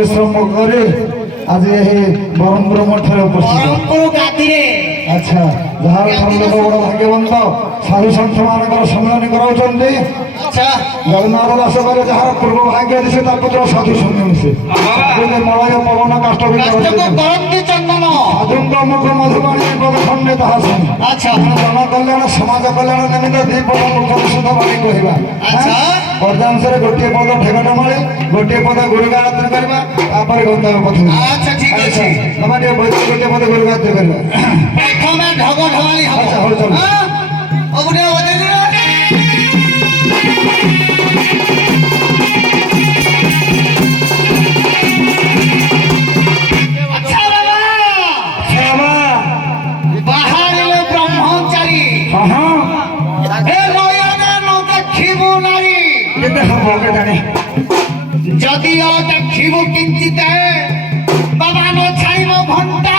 परिश्रम करे आज ब्रह्मपुर मठ उपस्थित अच्छा जहाँ लोक बड़ भाग्यवंत साधु सन्थ मान सम्मेलन कराऊँगी जगन्नाथ दास करे जहाँ पूर्व भाग्य अच्छे से पुत्र साधु संग मिसे मलय पवन काष्ट साधु मुख मधुबाणी पद खंडे ताहा जन कल्याण समाज कल्याण निमित्त दी पद मुख शुद्ध बाणी कहवा पदांश गोटे पद ठेकट मारे गोटे पद गुरुगायत्री करवा गंतव्य पथ तुम गोटे पद गुरुगायत्री करवा जदि देखिब किंचित बाबा न छाइब घंटा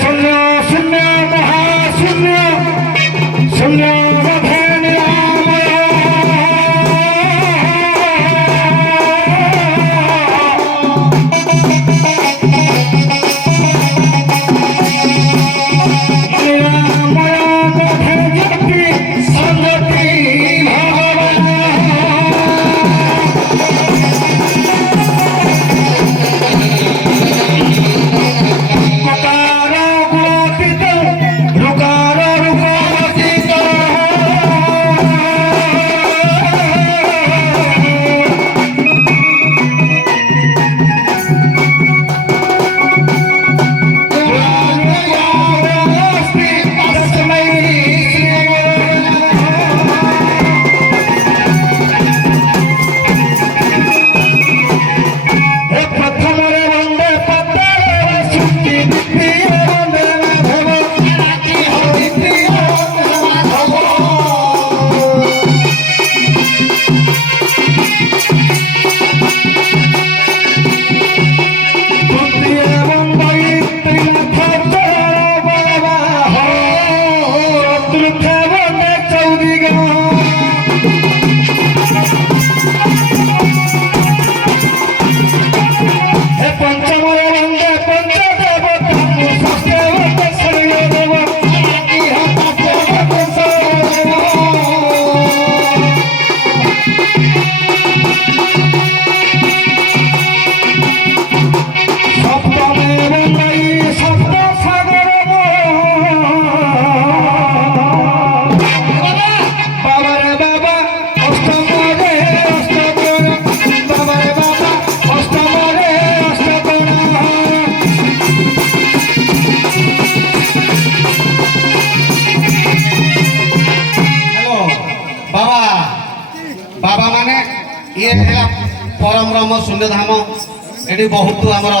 शून्य शून्य महाशून्य शून्य बाबा माने ये परम ब्रह्म शून्य धाम ये बहुत आमर